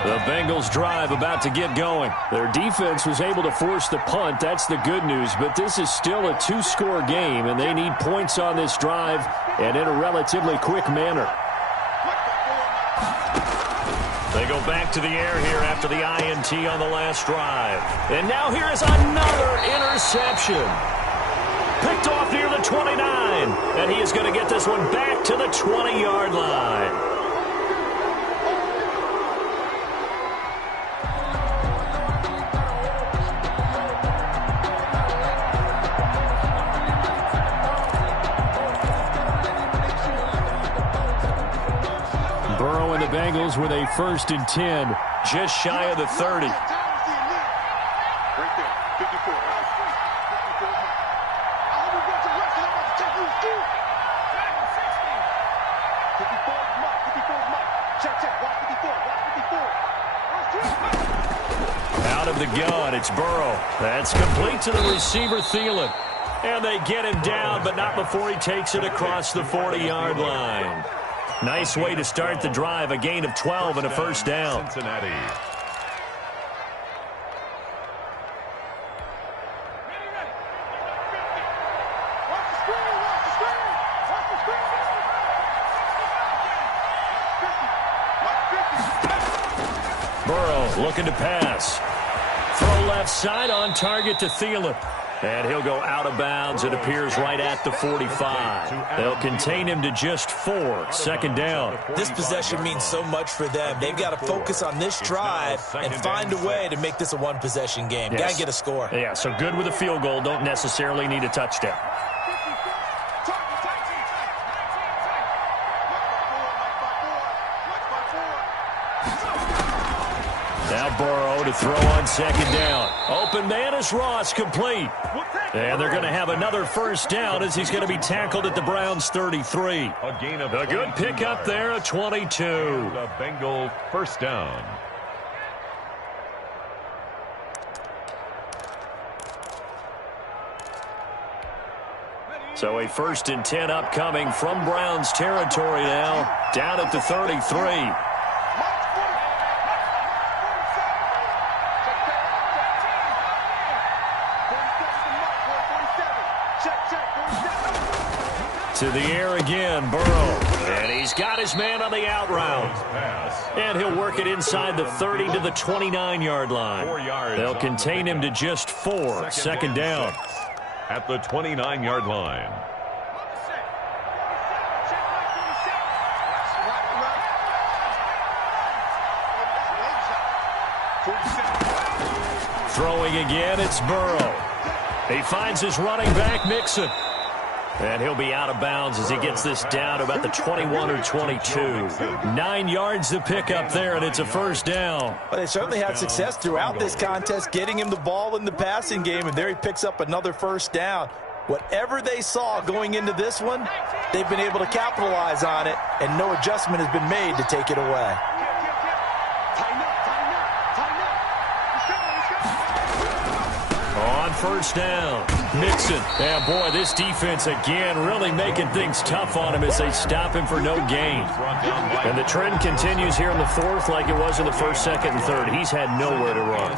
The Bengals drive about to get going. Their defense was able to force the punt. That's the good news. But this is still a 2-score game, and they need points on this drive and in a relatively quick manner. They go back to the air here after the INT on the last drive. And now here is another interception. Picked off near the 29. And he is going to get this one back to the 20-yard line. Burrow and the Bengals with a 1st and 10, just shy of the 30. Right there, 54. Out of the gun, it's Burrow. That's complete to the receiver, Thielen. And they get him down, but not before he takes it across the 40-yard line. Nice way to start the drive, a gain of 12 and a 1st down. Cincinnati. Burrow looking to pass. Throw left side on target to Thielen. And he'll go out of bounds. It appears right at the 45. They'll contain him to just 4. 2nd down. This possession means so much for them. They've got to focus on this drive and find a way to make this a one-possession game. Yes. Got to get a score. Yeah, so good with a field goal. Don't necessarily need a touchdown. Now Burrow to throw on 2nd down. Open man is Ross, complete. And they're going to have another 1st down as he's going to be tackled at the Browns' 33. A gain of a good pickup there, a 22. The Bengal 1st down. So a 1st and 10 upcoming from Browns territory now, down at the 33. To the air again, Burrow. And he's got his man on the out route. And he'll work it inside the 30 to the 29-yard line. They'll contain him to just 4. 2nd down. At the 29-yard line. Throwing again, it's Burrow. He finds his running back, Mixon. And he'll be out of bounds as he gets this down to about the 21 or 22. 9 yards to pick up there, and it's a first down. Well, they certainly had success throughout this contest, getting him the ball in the passing game, and there he picks up another first down. Whatever they saw going into this one, they've been able to capitalize on it, and no adjustment has been made to take it away. On first down, Mixon. And boy, this defense again really making things tough on him as they stop him for no gain. And the trend continues here in the fourth like it was in the first, second, and third. He's had nowhere to run.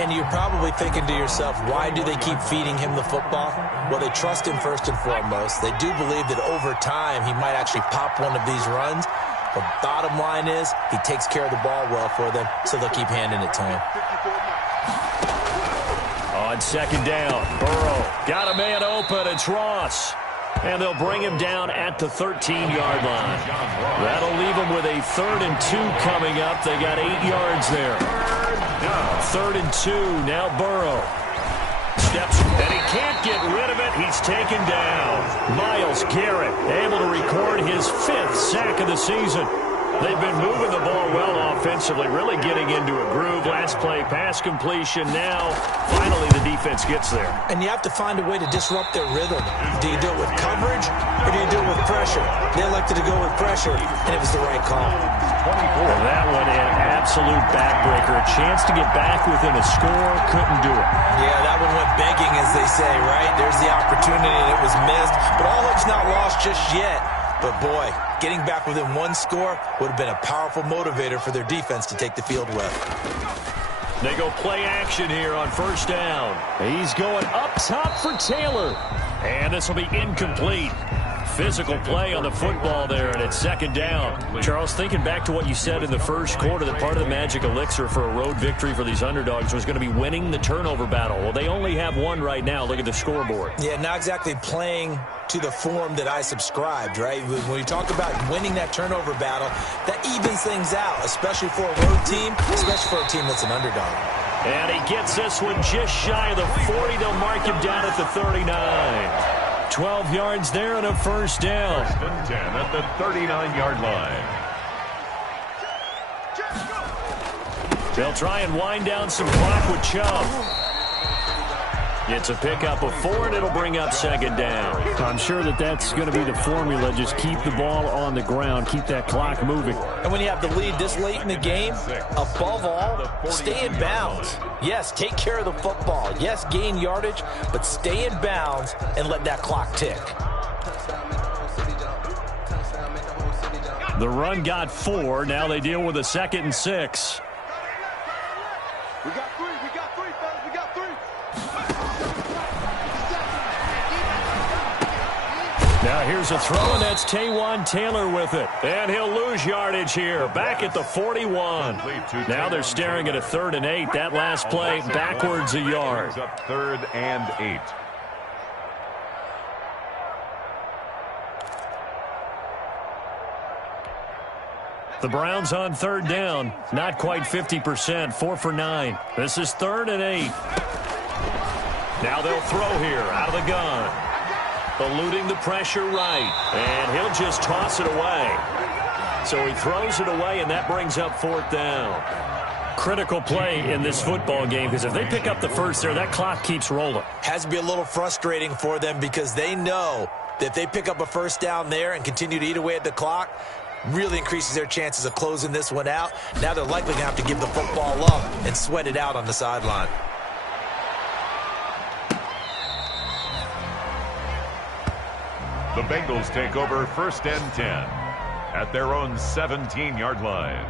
And you're probably thinking to yourself, why do they keep feeding him the football? Well, they trust him first and foremost. They do believe that over time he might actually pop one of these runs. The bottom line is he takes care of the ball well for them, so they'll keep handing it to him. On second down, Burrow got a man open. It's Ross. And they'll bring him down at the 13-yard line. That'll leave him with a 3rd and 2 coming up. They got 8 yards there. 3rd and 2. Now Burrow steps, and he can't get rid of it. He's taken down. Myles Garrett able to record his 5th sack of the season. They've been moving the ball well offensively, really getting into a groove. Last play, pass completion. Now, finally, the defense gets there. And you have to find a way to disrupt their rhythm. Do you do it with coverage, or do you do it with pressure? They elected to go with pressure, and it was the right call. Well, that one, an absolute backbreaker. A chance to get back within a score, couldn't do it. Yeah, that one went begging, as they say, right? There's the opportunity, and it was missed. But all hope's not lost just yet. But, boy, getting back within one score would have been a powerful motivator for their defense to take the field with. They go play action here on first down. He's going up top for Taylor. And this will be incomplete. Physical play on the football there, and it's second down. Charles, thinking back to what you said in the first quarter, that part of the magic elixir for a road victory for these underdogs was going to be winning the turnover battle. Well, they only have one right now. Look at the scoreboard. Yeah, not exactly playing to the form that I subscribed, right? When you talk about winning that turnover battle, that evens things out, especially for a road team, especially for a team that's an underdog. And he gets this one just shy of the 40. They'll mark him down at the 39. 12 yards there and a first down. 10 at the 39-yard line. They'll try and wind down some clock with Chubb. It's a pickup of 4, and it'll bring up second down. I'm sure that's going to be the formula. Just keep the ball on the ground. Keep that clock moving. And when you have the lead this late in the game, above all, stay in bounds. Yes, take care of the football. Yes, gain yardage, but stay in bounds and let that clock tick. The run got 4. Now they deal with a 2nd and 6. We got 3, fellas. We got 3. Now here's a throw, and that's Taywan Taylor with it. And he'll lose yardage here, back at the 41. Now they're staring at a 3rd and 8. That last play backwards a yard. 3rd and 8. The Browns on 3rd down. Not quite 50%. 4 for 9. This is 3rd and 8. Now they'll throw here out of the gun. Eluding the pressure right. And he'll just toss it away. So he throws it away, and that brings up 4th down. Critical play in this football game, because if they pick up the first there, that clock keeps rolling. Has to be a little frustrating for them, because they know that if they pick up a first down there and continue to eat away at the clock, really increases their chances of closing this one out. Now they're likely going to have to give the football up and sweat it out on the sideline. The Bengals take over 1st and 10 at their own 17-yard line.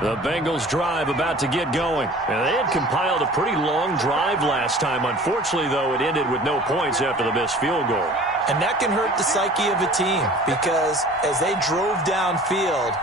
The Bengals drive about to get going. And they had compiled a pretty long drive last time. Unfortunately, though, it ended with no points after the missed field goal. And that can hurt the psyche of a team, because as they drove downfield,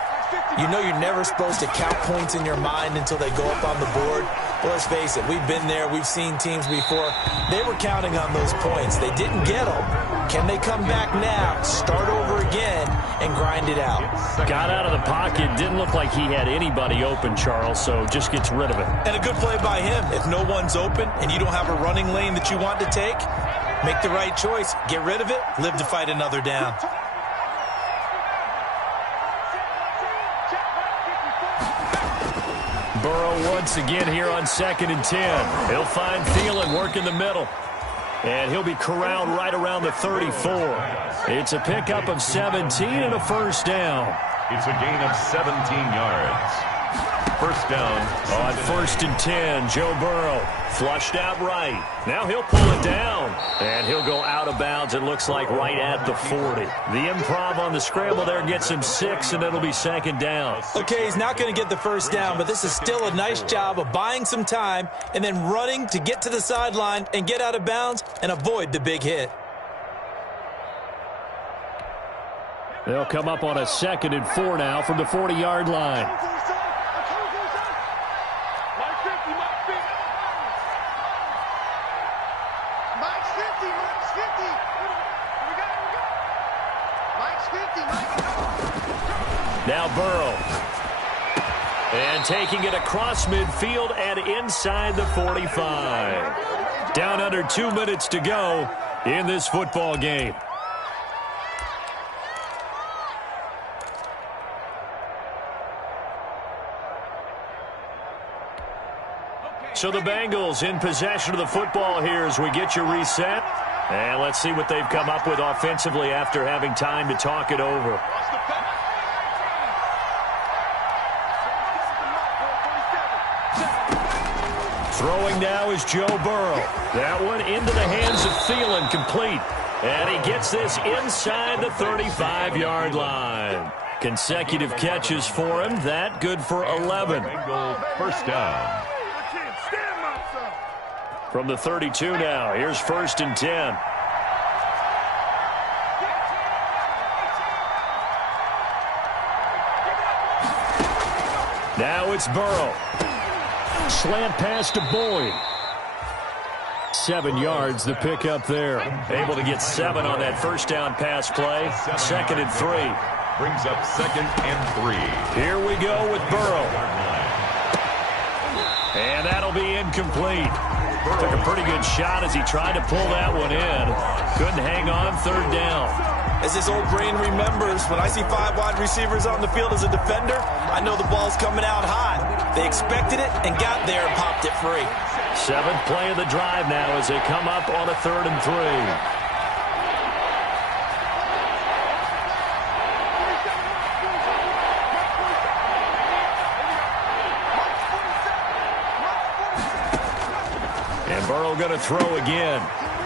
you know you're never supposed to count points in your mind until they go up on the board. Well, let's face it, we've been there. We've seen teams before. They were counting on those points. They didn't get them. Can they come back now, start over again, and grind it out? Got out of the pocket. Didn't look like he had anybody open, Charles, so just gets rid of it. And a good play by him. If no one's open and you don't have a running lane that you want to take, make the right choice. Get rid of it. Live to fight another down. Burrow once again here on 2nd and 10. He'll find Thielen working the middle. And he'll be corralled right around the 34. It's a pickup of 17 and a first down. It's a gain of 17 yards. First down. On 1st and 10, Joe Burrow flushed out right. Now he'll pull it down. And he'll go out of bounds, it looks like, right at the 40. The improv on the scramble there gets him 6, and it'll be 2nd down. Okay, he's not going to get the first down, but this is still a nice job of buying some time and then running to get to the sideline and get out of bounds and avoid the big hit. They'll come up on a 2nd and 4 now from the 40-yard line. Now Burrow. And taking it across midfield and inside the 45. Down under 2 minutes to go in this football game. So the Bengals in possession of the football here as we get you reset. And let's see what they've come up with offensively after having time to talk it over. Throwing now is Joe Burrow. That one into the hands of Thielen, complete. And he gets this inside the 35-yard line. Consecutive catches for him. That good for 11. First down. From the 32 now, here's 1st and 10. Now it's Burrow. Slant pass to Boyd. 7 yards, the pickup there. Able to get 7 on that first down pass play. 2nd and 3. Brings up 2nd and 3. Here we go with Burrow. And that'll be incomplete. Took a pretty good shot as he tried to pull that one in. Couldn't hang on, 3rd down. As his old brain remembers, when I see 5 wide receivers on the field as a defender, I know the ball's coming out hot. They expected it and got there and popped it free. 7th play of the drive now as they come up on a 3rd and 3. Burrow going to throw again.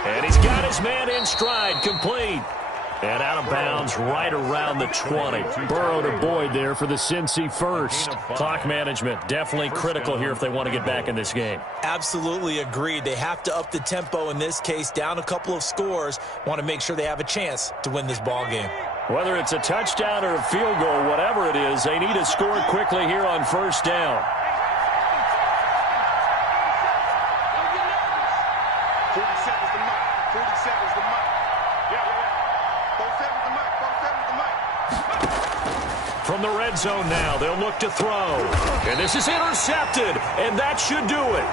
And he's got his man in stride, complete. And out of bounds right around the 20. Burrow to Boyd there for the Cincy first. Clock management definitely critical here if they want to get back in this game. Absolutely agreed. They have to up the tempo in this case, down a couple of scores. Want to make sure they have a chance to win this ball game. Whether it's a touchdown or a field goal, whatever it is, they need to score quickly here on 1st down. 47's the mark. 47's the mark. Yeah. 47's the mark. 47's the mark. From the red zone now, they'll look to throw. And this is intercepted, and that should do it.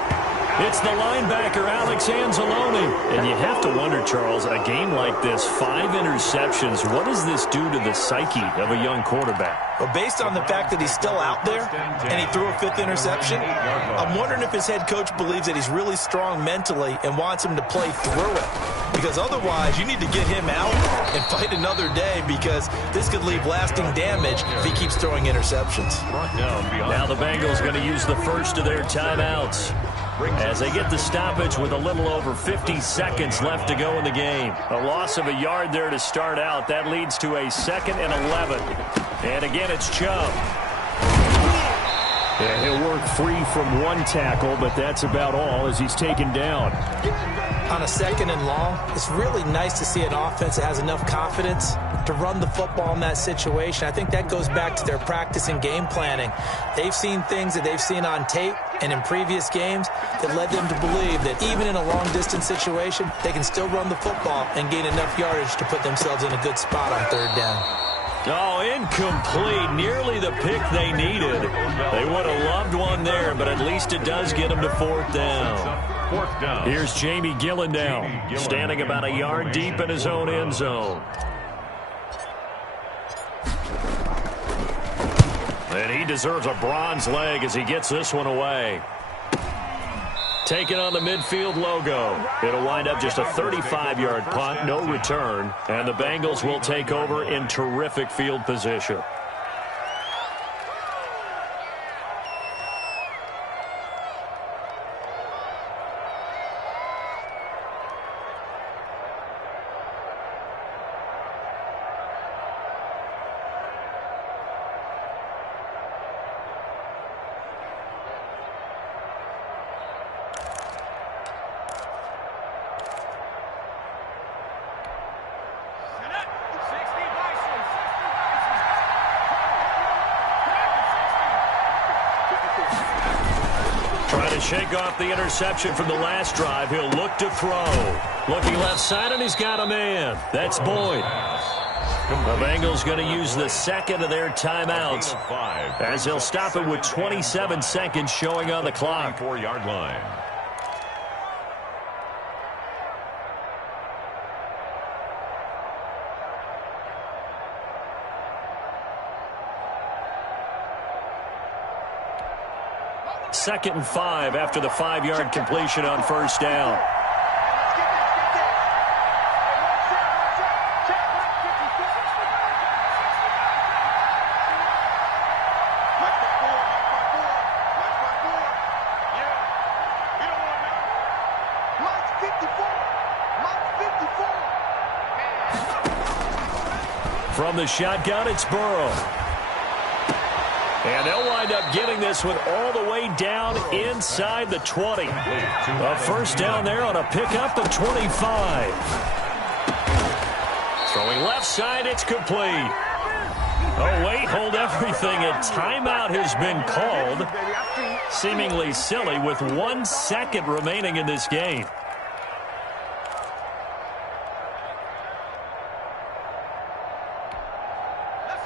It's the linebacker, Alex Anzalone. And you have to wonder, Charles, a game like this, 5 interceptions, what does this do to the psyche of a young quarterback? Well, based on the fact that he's still out there and he threw a 5th interception, I'm wondering if his head coach believes that he's really strong mentally and wants him to play through it. Because otherwise, you need to get him out and fight another day, because this could leave lasting damage if he keeps throwing interceptions. Now the Bengals going to use the first of their timeouts as they get the stoppage with a little over 50 seconds left to go in the game. A loss of a yard there to start out. That leads to a 2nd and 11. And again, it's Chubb. And he'll work free from 1 tackle, but that's about all as he's taken down. On a 2nd and long, it's really nice to see an offense that has enough confidence to run the football in that situation. I think that goes back to their practice and game planning. They've seen things that they've seen on tape and in previous games that led them to believe that even in a long-distance situation, they can still run the football and gain enough yardage to put themselves in a good spot on third down. Oh, incomplete. Nearly the pick they needed. They would have loved one there, but at least it does get them to fourth down. Here's Jamie Gillendow, standing about a yard deep in his own end zone. And he deserves a bronze leg as he gets this one away. Taking on the midfield logo. It'll wind up just a 35-yard punt, no return, and the Bengals will take over in terrific field position. Shake off the interception from the last drive. He'll look to throw. Looking left side, and he's got a man. That's Boyd. The Bengals going to use the second of their timeouts as they'll stop it with 27 seconds showing on the clock. 4-yard line. Second and 5 after the 5-yard completion on first down. From the shotgun, it's Burrow. And they'll wind up getting this one all the way down inside the 20. A first down there on a pickup of 25. Throwing left side, it's complete. Oh, wait, hold everything. A timeout has been called. Seemingly silly with 1 second remaining in this game.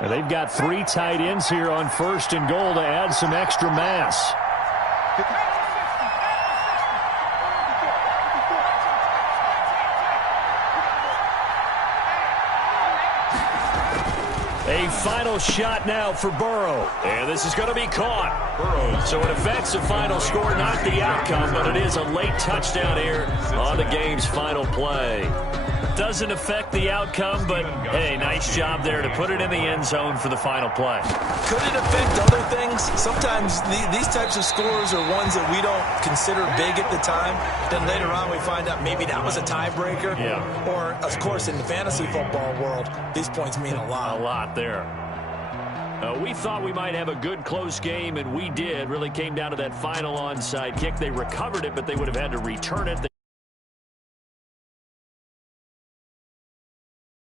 And they've got 3 tight ends here on first and goal to add some extra mass. A final shot now for Burrow. And this is going to be caught. So it affects the final score, not the outcome, but it is a late touchdown here on the game's final play. Doesn't affect the outcome, but, hey, nice job there to put it in the end zone for the final play. Could it affect other things? Sometimes these types of scores are ones that we don't consider big at the time. Then later on we find out maybe that was a tiebreaker. Yeah. Or, of course, in the fantasy football world, these points mean a lot. A lot there. We thought we might have a good close game, and we did. Really came down to that final onside kick. They recovered it, but they would have had to return it.